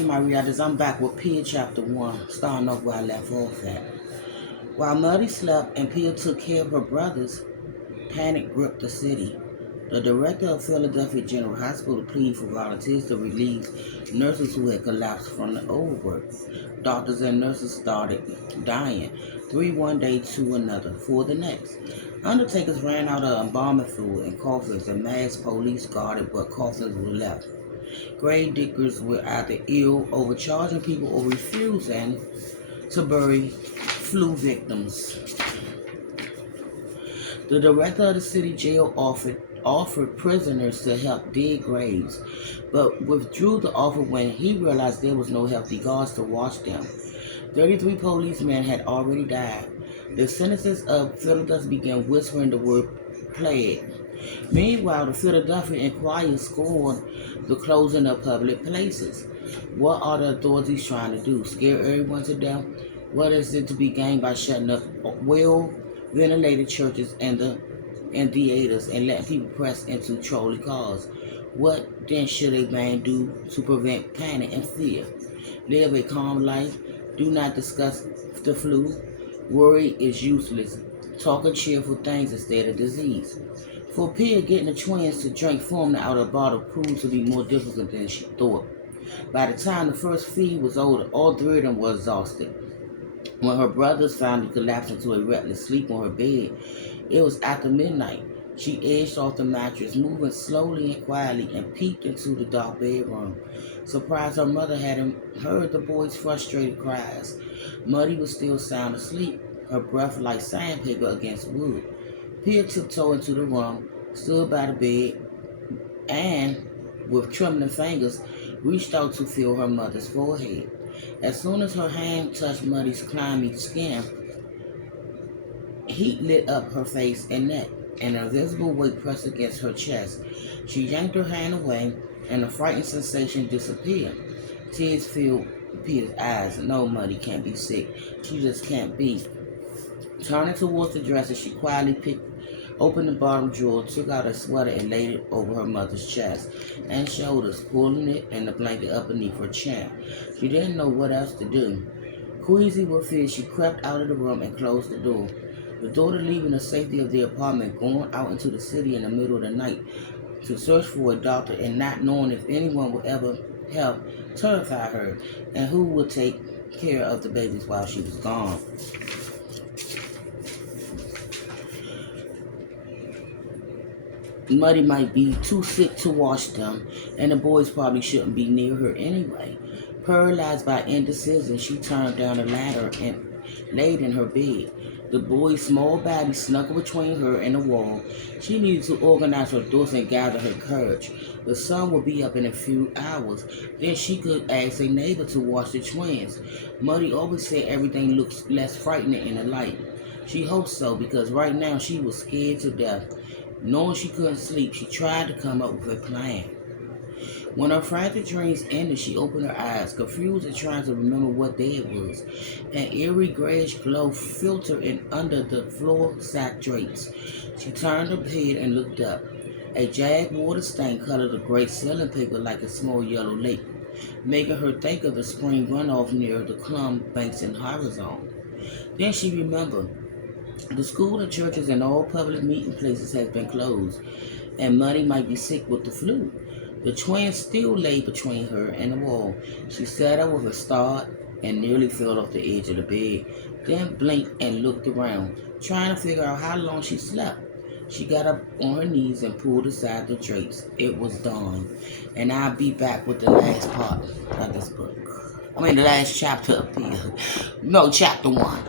Hey, my readers, I'm back with Pia Chapter 1, starting off where I left off at. While Muddy slept and Pia took care of her brothers, panic gripped the city. The director of Philadelphia General Hospital pleaded for volunteers to relieve nurses who had collapsed from the overwork. Doctors and nurses started dying, three one day to another, for the next. Undertakers ran out of embalming fluid and coffins, and mass police guarded what coffins were left. Grave diggers were either ill, overcharging people, or refusing to bury flu victims. The director of the city jail offered prisoners to help dig graves, but withdrew the offer when he realized there was no healthy guards to watch them. 33 policemen had already died. The citizens of Philadelphia began whispering the word plague. Meanwhile, the Philadelphia Inquirer scorned the closing of public places. What are the authorities trying to do? Scare everyone to death? What is it to be gained by shutting up well-ventilated churches and theaters and letting people press into trolley cars? What then should a man do to prevent panic and fear? Live a calm life. Do not discuss the flu. Worry is useless. Talk of cheerful things instead of disease. For Pia, getting the twins to drink formula out of a bottle proved to be more difficult than she thought. By the time the first feed was over, all three of them were exhausted. When her brothers finally collapsed into a reckless sleep on her bed, it was after midnight. She edged off the mattress, moving slowly and quietly, and peeped into the dark bedroom. Surprised her mother hadn't heard the boys' frustrated cries. Muddy was still sound asleep, her breath like sandpaper against wood. Pia tiptoed into the room, stood by the bed, and, with trembling fingers, reached out to feel her mother's forehead. As soon as her hand touched Muddy's clammy skin, heat lit up her face and neck. An invisible weight pressed against her chest. She yanked her hand away, and the frightened sensation disappeared. Tears filled Pia's eyes. No, Muddy can't be sick. She just can't be. Turning towards the dresser, she quietly opened the bottom drawer, took out a sweater, and laid it over her mother's chest and shoulders, pulling it and the blanket up beneath her chin. She didn't know what else to do. Queasy with fear, she crept out of the room and closed the door. The daughter leaving the safety of the apartment, going out into the city in the middle of the night to search for a doctor and not knowing if anyone would ever help, terrified her, and who would take care of the babies while she was gone. Muddy might be too sick to wash them, and the boys probably shouldn't be near her anyway. Paralyzed by indecision, she turned down the ladder and laid in her bed. The boy's small body snuggled between her and the wall. She needed to organize her thoughts and gather her courage. The sun would be up in a few hours. Then she could ask a neighbor to watch the twins. Muddy always said everything looks less frightening in the light. She hoped so, because right now she was scared to death. Knowing she couldn't sleep, she tried to come up with a plan. When her frantic dreams ended, she opened her eyes, confused and trying to remember what day it was. An eerie grayish glow filtered in under the floor sack drapes. She turned her head and looked up. A jagged water stain colored the gray ceiling paper like a small yellow lake, making her think of the spring runoff near the Clum Banks and Horizon. Then she remembered. The school and churches and all public meeting places had been closed, and Muddy might be sick with the flu. The twins still lay between her and the wall. She sat up with a start and nearly fell off the edge of the bed, then blinked and looked around, trying to figure out how long she slept. She got up on her knees and pulled aside the drapes. It was dawn, and I'll be back with the last part of this book. The last chapter of Pia. No, chapter 1.